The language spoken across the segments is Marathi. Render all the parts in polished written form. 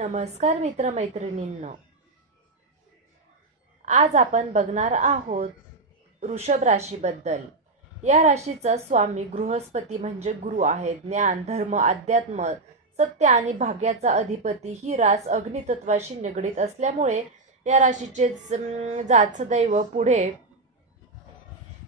नमस्कार मित्रमैत्रिणींनो, आज आपण बघणार आहोत वृषभ राशीबद्दल। या राशीचा स्वामी बृहस्पती म्हणजे गुरु आहे। ज्ञान, धर्म, अध्यात्म, सत्य आणि भाग्याचा अधिपती ही रास अग्नितत्वाशी निगडीत असल्यामुळे या राशीचे जात सदैव पुढे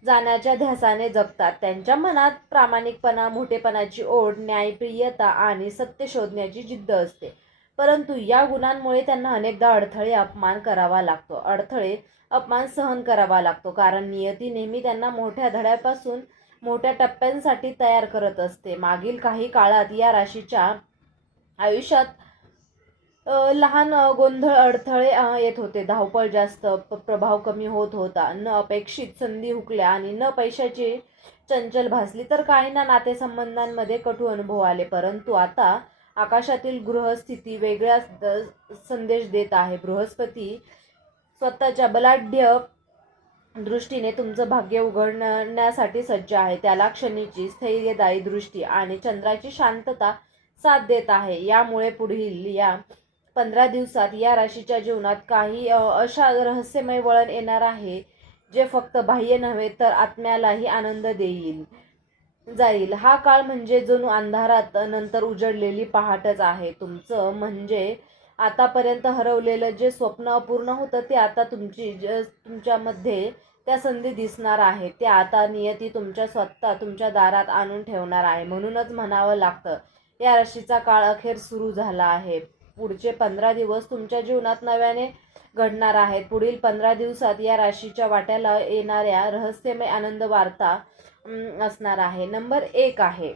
जाण्याच्या ध्यासाने जगतात। त्यांच्या मनात प्रामाणिकपणा, मोठेपणाची ओढ, न्यायप्रियता आणि सत्य शोधण्याची जिद्द असते। परंतु या गुणांमुळे त्यांना अनेकदा अपमान सहन करावा लागतो, कारण नियती नेहमी त्यांना मोठ्या धड्यापासून मोठ्या टप्प्यांसाठी तयार करत असते। मागील काही काळात या राशीच्या आयुष्यात लहान गोंधळ अडथळे येत होते। धावपळ जास्त, प्रभाव कमी होत होता, न अपेक्षित संधी हुकल्या आणि न पैशाची चंचल भासली, तर काहींना नातेसंबंधांमध्ये कटू अनुभव आले। परंतु आता आकाशातील ग्रहस्थिती वेगळा संदेश देत आहे। बृहस्पती स्वतःच्या बलाढ्य दृष्टीने तुमचं भाग्य उघडण्यासाठी सज्ज आहे। त्याला क्षणीची स्थैर्यदायी दृष्टी आणि चंद्राची शांतता साथ देत आहे। यामुळे पुढील या 15 दिवसात या राशीच्या जीवनात काही अशा रहस्यमय वळण येणार आहे जे फक्त बाह्य नव्हे तर आत्म्यालाही आनंद जाईल। हा काळ म्हणजे जणू अंधारात नंतर उजळलेली पहाटच आहे। तुमचं म्हणजे आतापर्यंत हरवलेलं जे स्वप्न अपूर्ण होतं ते आता तुमच्यामध्ये त्या संधी दिसणार आहे। ते आता नियती तुमच्या दारात आणून ठेवणार आहे। म्हणूनच म्हणावं लागतं, या राशीचा काळ अखेर सुरू झाला आहे। पुढचे 15 दिवस तुमच्या जीवनात नव्याने घडणार आहेत। पुढील 15 दिवसात या राशीच्या वाट्याला येणाऱ्या रहस्यमय आनंद वार्ता असणार आहे। नंबर 1 आहे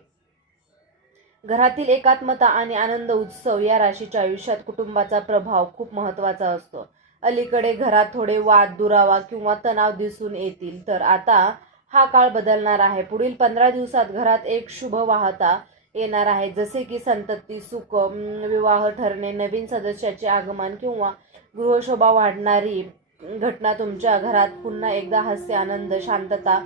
घरातील एकात्मता आणि आनंद उत्सव। या राशीच्या आयुष्यात कुटुंबाचा प्रभाव खूप महत्त्वाचा असतो। अलीकडे घरात थोडे वाद, दुरावा किंवा तणाव दिसून येतील, तर आता हा काळ बदलणार आहे। पुढील 15 दिवसात घरात एक शुभ वार्ता येणार आहे, जसे की संतती सुख, विवाह ठरणे, नवीन सदस्याचे आगमन किंवा गृहशोभा वाढणारी घटना। तुमच्या घरात पुन्हा एकदा हास्य, आनंद, शांतता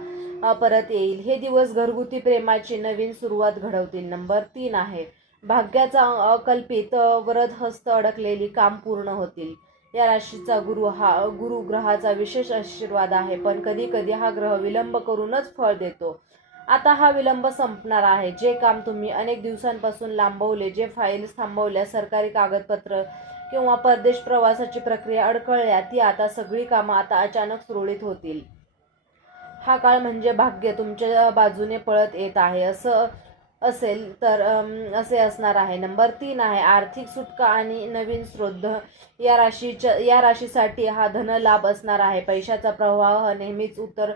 परत येईल। हे दिवस घरगुती प्रेमाची नवीन सुरुवात घडवतील। नंबर 3 आहे भाग्याचा अकल्पित वरदहस्त, अडकलेली काम पूर्ण होतील। या राशीचा गुरु ग्रहाचा विशेष आशीर्वाद आहे, पण कधी कधी हा ग्रह विलंब करूनच फळ देतो। आता हा विलंब संपणार आहे। जे काम तुम्ही अनेक दिवसांपासून लांबवले, जे फाईल्स थांबवल्या, सरकारी कागदपत्र किंवा परदेश प्रवासाची प्रक्रिया अडकळल्या, ती आता सगळी कामं आता अचानक सुरळीत होतील। हा काळ म्हणजे भाग्य तुमच्या बाजूने पळत येत आहे असं असेल तर असे असणार आहे। नंबर 3 आहे आर्थिक सुटका आणि नवीन स्रोत। या राशीसाठी हा धनलाभ असणार आहे। पैशाचा प्रवाह नेहमीच उतर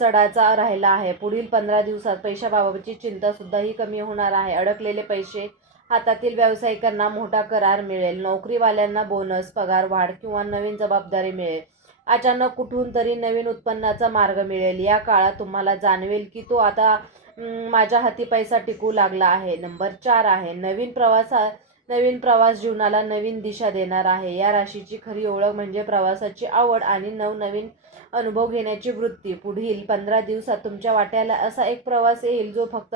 चढाचा राहिला आहे। पुढील 15 दिवसात पैशाबाबतची चिंता सुद्धा ही कमी होणार आहे। अडकलेले पैसे हातातील व्यावसायिकांना मोठा करार मिळेल। नोकरीवाल्यांना बोनस, पगार वाढ किंवा नवीन जबाबदारी मिळेल। अचानक कुठून तरी नवीन उत्पन्नाचा मार्ग मिळेल। या काळात तुम्हाला जाणवेल की तो आता माझ्या हाती पैसा टिकू लागला आहे। नंबर 4 आहे नवीन प्रवास जीवनाला नवीन दिशा देणार आहे। या राशीची खरी ओळख म्हणजे प्रवासाची आवड आणि नवनवीन अनुभव घेण्याची वृत्ती। पुढील 15 दिवसात तुमच्या वाट्याला असा एक प्रवास येईल जो फक्त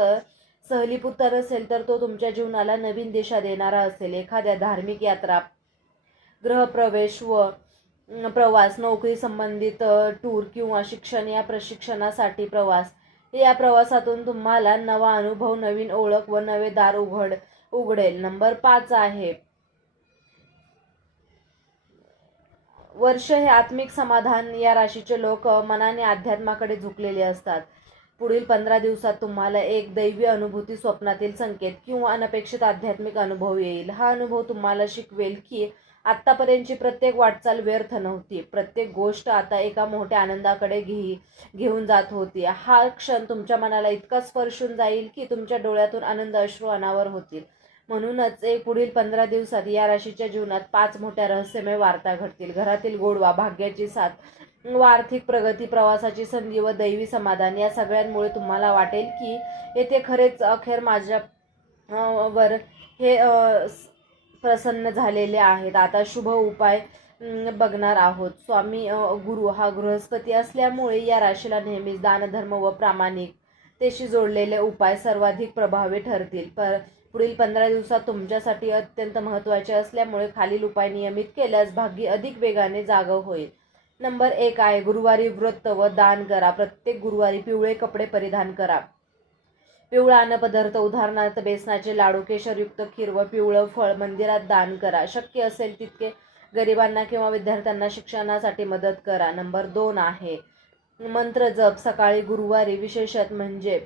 सहलीपुरता नसेल, तर तो तुमच्या जीवनाला नवीन दिशा देणारा असेल। एखाद्या धार्मिक यात्रा, गृहप्रवेश व प्रवास, नोकरी संबंधित टूर किंवा शिक्षण या प्रशिक्षणासाठी प्रवास। या प्रवासातून तुम्हाला नवा अनुभव, नवीन ओळख व नवे दार उघडेल। नंबर 5 आहे वर्ष हे आत्मिक समाधान। या राशीचे लोक मनाने अध्यात्माकडे झुकलेले असतात। पुढील 15 दिवसात तुम्हाला एक दैवी अनुभूती, स्वप्नातील संकेत किंवा अनपेक्षित आध्यात्मिक अनुभव येईल। हा अनुभव तुम्हाला शिकवेल की आत्तापर्यंतची प्रत्येक वाटचाल व्यर्थ नव्हती। प्रत्येक गोष्ट आता एका मोठ्या आनंदाकडे घेऊन जात होती। हा क्षण तुमच्या मनाला इतका स्पर्शून जाईल की तुमच्या डोळ्यातून आनंद अश्रू अनावर होतील। म्हणूनच पुढील 15 दिवसात या राशीच्या जीवनात 5 मोठ्या रहस्यमय वार्ता घडतील। घरातील गोडवा, भाग्याची साथ व आर्थिक प्रगती, प्रवासाची संधी व दैवी समाधान। या सगळ्यांमुळे तुम्हाला वाटेल की येथे खरेच अखेर माझ्यावर हे प्रसन्न झालेले आहेत। आता शुभ उपाय बघणार आहोत। स्वामी गुरु हा बृहस्पती असल्यामुळे या राशीला नेहमीच दानधर्म व प्रामाणिकतेशी जोडलेले उपाय सर्वाधिक प्रभावी ठरतील। पुढील 15 दिवसात तुमच्यासाठी अत्यंत महत्त्वाचे असल्यामुळे खालील उपाय नियमित केल्यास भाग्य अधिक वेगाने जागं होईल. नंबर 1 आहे गुरुवारी व्रत व दान करा. प्रत्येक गुरुवारी पिवळे कपडे परिधान करा. पिवळा अन्नपदार्थ उदाहरणार्थ बेसनाचे लाडू, केशरयुक्त खीर व पिवळं फळ मंदिरात दान करा. शक्य असेल तितके गरिबांना किंवा विद्यार्थ्यांना शिक्षणासाठी मदत करा. नंबर 2 आहे मंत्र जप. सकाळी गुरुवारी विशेषत म्हणजे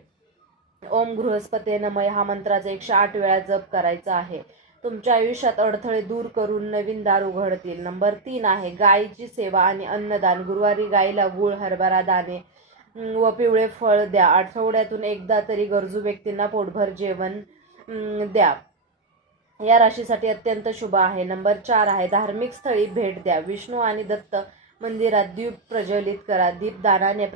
ओम बृहस्पते नमः हा मंत्राचा 108 वेळा जप करायचा आहे. तुमच्या आयुष्यात अडथळे दूर करून नवीन दार उघडतील. नंबर 3 आहे गायीची सेवा आणि अन्नदान. गुरुवारी गायीला गूळ, हरभरा दाणे व पिवळे फळ द्या. आठवड्यातून एकदा तरी गरजू व्यक्तींना पोटभर जेवण द्या. या राशीसाठी अत्यंत शुभ आहे. नंबर 4 आहे धार्मिक स्थळी भेट द्या. विष्णू आणि दत्त मंदिरात दीप प्रज्वलित करा. दीपदानाने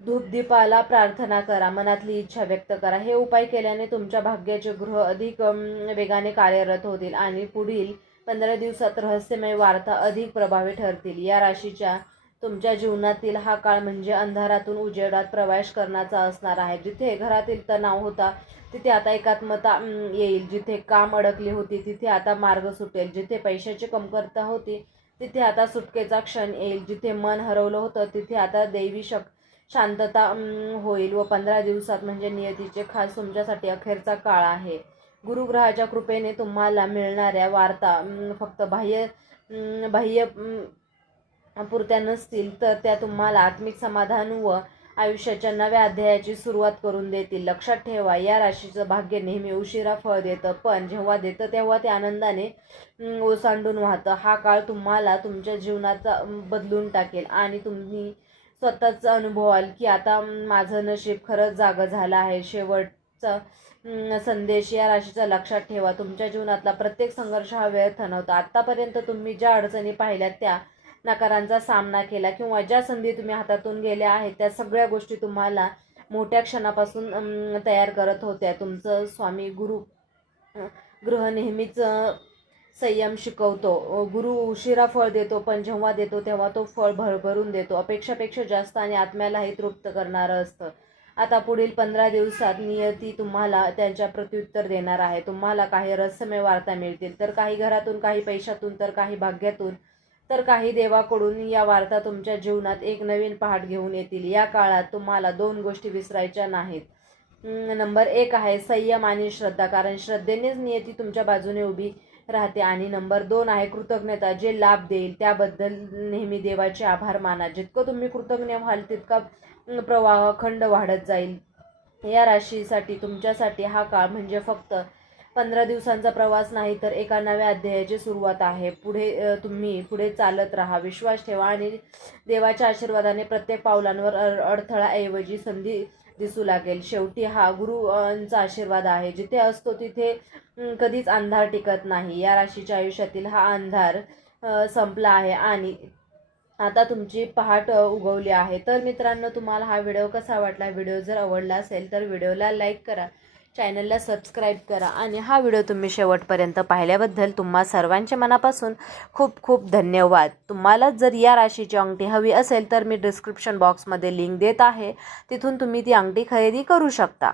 धूपदीपाला प्रार्थना करा. मनातली इच्छा व्यक्त करा. हे उपाय केल्याने तुमच्या भाग्याचे ग्रह अधिक वेगाने कार्यरत होतील आणि पुढील 15 दिवसात रहस्यमय वार्ता अधिक प्रभावी ठरतील. या राशीच्या तुमच्या जीवनातील हा काळ म्हणजे अंधारातून उजेडात प्रवेश करण्याचा असणार आहे. जिथे घरातील तणाव होता तिथे आता एकात्मता येईल. जिथे काम अडकली होती तिथे आता मार्ग सुटेल. जिथे पैशाची कमतरता होती तिथे आता सुटकेचा क्षण येईल. जिथे मन हरवलं होतं तिथे आता दैवी शांतता होईल. व 15 दिवसात म्हणजे नियतीचे खास तुमच्यासाठी अखेरचा काळ आहे. गुरुग्रहाच्या कृपेने तुम्हाला मिळणाऱ्या वार्ता फक्त बाह्य पुरत्या नसतील तर त्या तुम्हाला आत्मिक समाधान व आयुष्याच्या नव्या अध्यायाची सुरुवात करून देतील. लक्षात ठेवा या राशीचं भाग्य नेहमी उशिरा फळ देतं, पण जेव्हा देतं तेव्हा ते आनंदाने ओसांडून वाहतं. हा काळ तुम्हाला तुमच्या जीवनाचा बदलून टाकेल आणि तुम्ही स्वतःच अनुभवाल की आता माझं नशीब खरंच जागं झालं आहे. शेवटचा संदेश या राशीचा लक्षात ठेवा. तुमच्या जीवनातला प्रत्येक संघर्ष हा व्यर्थ नव्हता. आतापर्यंत तुम्ही ज्या अडचणी पाहिल्यात त्या नकारांचा सामना केला किंवा ज्या संधी तुम्ही हातातून गेल्या आहेत त्या सगळ्या गोष्टी तुम्हाला मोठ्या क्षणापासून तयार करत होत्या. तुमचं स्वामी ग्रह नेहमीच संयम शिकवतो. गुरु उशिरा फळ देतो, पण जेव्हा देतो तेव्हा तो फळ भरभरून देतो. अपेक्षापेक्षा जास्त आणि आत्म्यालाही तृप्त करणारं असतं. आता पुढील 15 दिवसात नियती तुम्हाला त्यांच्या प्रत्युत्तर देणार आहे. तुम्हाला काही रहस्यमय वार्ता मिळतील, तर काही घरातून, काही पैशातून, तर काही भाग्यातून, तर काही देवाकडून. या वार्ता तुमच्या जीवनात एक नवीन पहाट घेऊन येतील. या काळात तुम्हाला 2 गोष्टी विसरायच्या नाहीत. नंबर 1 आहे संयम आणि श्रद्धा, कारण श्रद्धेनेच नियती तुमच्या बाजूने उभी राहते. आणि नंबर 2 आहे कृतज्ञता, जे लाभ देईल त्याबद्दल नेहमी देवाचे आभार माना. जितकं तुम्ही कृतज्ञ व्हाल तितका प्रवाह खंड वाढत जाईल. या राशीसाठी तुमच्यासाठी हा काळ म्हणजे फक्त 15 दिवसांचा प्रवास नाही, तर एका नव्या अध्यायाची सुरुवात आहे. तुम्ही पुढे चालत राहा, विश्वास ठेवा आणि देवाच्या आशीर्वादाने प्रत्येक पावलांवर अडथळाऐवजी संधी दिसू लागेल. शेवटी हा गुरुंचा आशीर्वाद आहे. जिथे असतो तिथे कधीच अंधार टिकत नाही. या राशीच्या आयुष्यातील हा अंधार संपला आहे आणि आता तुमची पहाट उगवली आहे. तर मित्रांनो, तुम्हाला हा व्हिडिओ कसा वाटला? व्हिडिओ जर आवडला असेल तर व्हिडिओला लाईक करा, चॅनलला सबस्क्राईब करा आणि हा व्हिडिओ तुम्ही शेवटपर्यंत पाहिल्याबद्दल तुम्हा सर्वांच्या मनापासून खूप खूप धन्यवाद. तुम्हाला जर या राशीची अंगठी हवी असेल तर मी डिस्क्रिप्शन बॉक्समध्ये लिंक देत आहे, तिथून तुम्ही ती अंगठी खरेदी करू शकता.